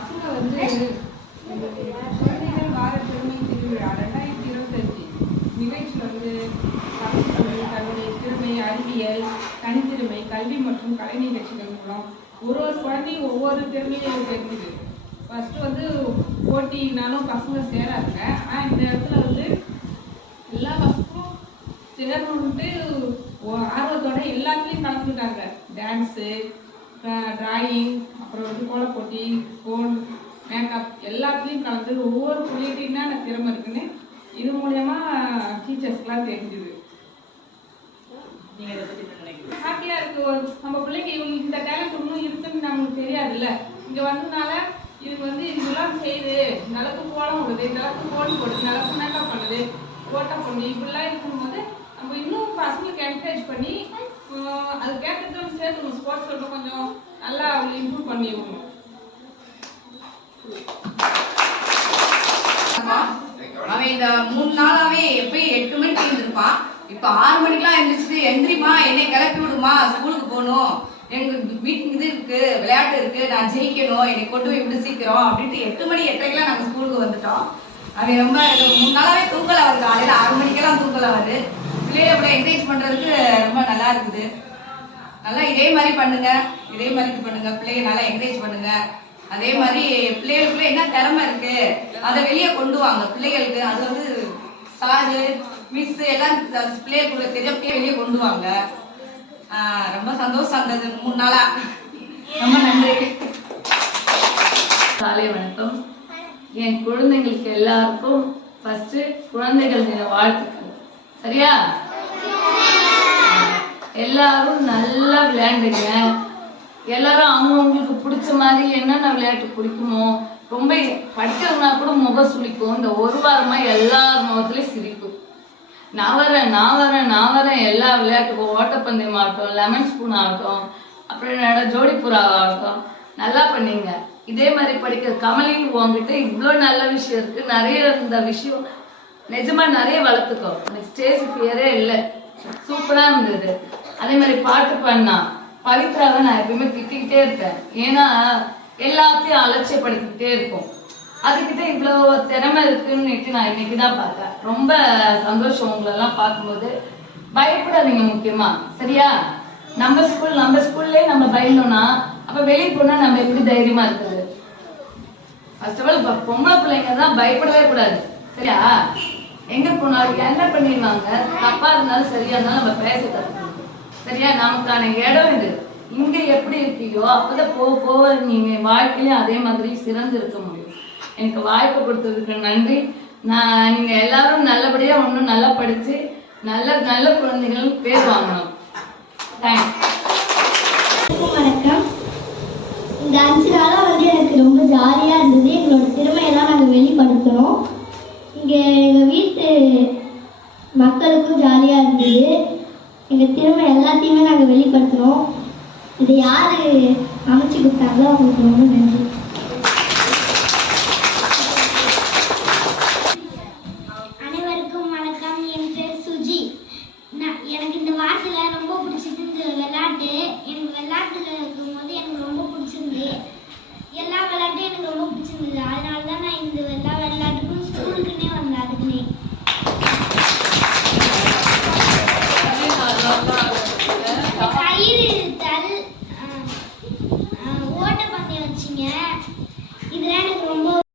பசங்க வந்து குழந்தைகள் வார திறமை திருவிழா 2025 நிகழ்ச்சியில் வந்து பசங்கள் தன்னுடைய திறமை, அறிவியல், தனித்திறமை, கல்வி மற்றும் கலை நிகழ்ச்சிகள் மூலம் ஒரு குழந்தையும் ஒவ்வொரு திறமையும் தெரிஞ்சுது. ஃபஸ்ட்டு வந்து போட்டினாலும் பசங்க சேராதுங்க. ஆனால் இந்த இடத்துல வந்து எல்லா பசங்களும் சேரணுன்ட்டு ஆர்வத்தோட எல்லாத்துலேயும் கலந்துக்கிட்டாங்க. டான்ஸு, டிராயிங், அப்புறம் வந்து கோலப்போட்டி, கோன், மேக்கப் எல்லாத்துலேயும் கலந்து ஒவ்வொரு பிள்ளைகிட்ட என்னென்ன திறமை இருக்குன்னு இது மூலயமா டீச்சர்ஸ்க்கெலாம் தெரிஞ்சுது. நீங்கள் இதை பற்றி நினைக்கிறீங்க? ஹாப்பியாக இருக்குது. நம்ம பிள்ளைக்கு இந்த டேலண்ட் இன்னும் இருக்குன்னு நமக்கு தெரியாதுல்ல. இங்கே வந்ததுனால இது வந்து இதெல்லாம் செய்யுது, நிலக்கு கோலம் விடுது, நிலக்கு கோன் போடுது, நிலக்கு மேக்கப் பண்ணுது, ஓட்டை பண்ணி இப்படிலாம் இருக்கும்போது நம்ம இன்னும் பசங்களுக்கு என்கரேஜ் பண்ணி அது கேட்கறதும் சேர்த்து ஸ்போர்ட்ஸ் இன்னும் கொஞ்சம் நல்லா அவங்க இம்ப்ரூவ் பண்ணிடுவோம். அவன் இந்த 3 நாளாவே எப்பயும் 8 மணிக்கு எழுந்திருப்பான். இப்ப 6 மணிக்கெல்லாம் எழுந்திரிச்சு எந்திரிமா, என்னை கிளப்பி விடுமா, ஸ்கூலுக்கு போகணும், எங்க வீட்டுக்கு இது இருக்கு, விளையாட்டு இருக்கு, நான் ஜெயிக்கணும், என்னை கொண்டு போய் விட்டு சீக்கிரம் அப்படின்ட்டு 8 மணி 8:30க்கெல்லாம் நாங்கள் ஸ்கூலுக்கு வந்துட்டோம். அவன் ரொம்ப 3 நாளாவே தூக்கல வருது. காலையில் 6 மணிக்கெல்லாம் தூக்கல வருது. பிள்ளைய கூட என்கரேஜ் பண்றதுக்கு ரொம்ப நல்லா இருக்குது. நல்லா இதே மாதிரி பண்ணுங்க, இதே மாதிரி பண்ணுங்க, பிள்ளைங்க நல்லா என்கரேஜ் பண்ணுங்க. அதே மாதிரி பிள்ளைகளுக்குள்ள என்ன திறமை இருக்கு அதை வெளியே கொண்டு வாங்க. பிள்ளைகளுக்கு அது வந்து சாரு, மிஸ் எல்லாம் பிள்ளைகளுக்குள்ள தெரிஞ்சப்பே வெளியே கொண்டு வாங்க. ரொம்ப சந்தோஷம் இருந்தது 3 நாளா. ரொம்ப நன்றி. காலை வணக்கம். என் குழந்தைங்களுக்கு எல்லாருக்கும் ஃபர்ஸ்ட் குழந்தைகள் தின வாழ்த்துக்கள். சரியா? எல்லாரும் நல்லா விளையாண்டுங்க. எல்லாரும் அவங்கவுங்களுக்கு பிடிச்ச மாதிரி என்னென்ன விளையாட்டு பிடிக்குமோ, ரொம்ப படிக்கிறதுனா கூட முகம் சுளிக்கும். இந்த ஒரு வாரமா எல்லார் முகத்துலேயும் சிரிப்பு. நான் வரேன் எல்லா விளையாட்டுக்கும், ஓட்டப்பந்தயம் ஆகட்டும், லெமன் ஸ்பூன் ஆகட்டும், அப்புறம் ஜோடிப்புறா ஆகட்டும், நல்லா பண்ணீங்க. இதே மாதிரி படிக்கிற கமலி, உங்ககிட்ட இவ்வளோ நல்ல விஷயம் இருக்கு. நிறைய இந்த விஷயம் நிஜமா நிறைய வளர்த்துக்கோ. எனக்கு ஸ்டேஜ் ஃபியரே இல்லை, சூப்பராக இருந்தது. அதே மாதிரி பாட்டு பண்ணா பவித்ராவை நான் எப்பயுமே திட்டிக்கிட்டே இருப்பேன். ஏன்னா எல்லாத்தையும் அலட்சியப்படுத்திக்கிட்டே இருக்கும். அதுக்கிட்ட இவ்வளோ திறமை இருக்குன்னு நான் இன்னைக்கு தான் பார்த்தேன். ரொம்ப சந்தோஷம் உங்களெல்லாம் பார்க்கும்போது. பயப்படாதீங்க முக்கியமா, சரியா? நம்ம ஸ்கூல்லே நம்ம பயந்தோம்னா அப்போ வெளியே போனால் நம்ம எப்படி தைரியமா இருக்குது? ஃபர்ஸ்ட் ஆஃப் ஆல் பொம்பளை பிள்ளைங்க தான் பயப்படவே கூடாது, சரியா? எங்க போனாலும் என்ன பண்ணிடுவாங்க, தப்பா இருந்தாலும் சரியா இருந்தாலும் நம்ம பேச கற்றுக்கணும், சரியா? நமக்கான இடம் இது. இங்க எப்படி இருக்கியோ அப்பதான் போக நீங்க வாழ்க்கையிலும் அதே மாதிரி சிறந்து இருக்க முடியும். எனக்கு வாய்ப்பு கொடுத்ததுக்கு நன்றி. நீங்க எல்லாரும் நல்லபடியா ஒன்றும் நல்லா படிச்சு நல்ல குழந்தைகள் பேர் வாங்கணும். தேங்க்ஸ். வணக்கம். இந்த 5 நாளா வந்து எனக்கு ரொம்ப ஜாலியா இருந்தது. எங்களோட திறமையெல்லாம் நாங்கள் வெளிப்படுத்தணும். இங்கே எங்கள் வீட்டு மக்களுக்கும் ஜாலியாக இருந்தது. எங்கள் திறமை எல்லாத்தையுமே நாங்கள் வெளிப்படுத்தினோம். இதை யார் அமைச்சு கொடுத்தாங்களோ அவங்களுக்கு ரொம்ப நன்றி. அனைவருக்கும் வணக்கம். என் பேர் சுஜி. எனக்கு இந்த வாரத்தில் ரொம்ப பிடிச்சது இந்த விளையாட்டு. எனக்கு விளையாட்டில் இருக்கும்போது எனக்கு ரொம்ப பிடிச்சிருந்து. எல்லா விளையாட்டும் எனக்கு ரொம்ப பிடிச்சிருந்தது. அதனால தான் நான் இந்த எல்லா விளையாட்டுக்கும் ஸ்கூலுக்குன்னே வந்தேன். அதுக்குன்னே கயிறு இழுத்தல், ஓட்டப்பந்தயம் வச்சிங்க,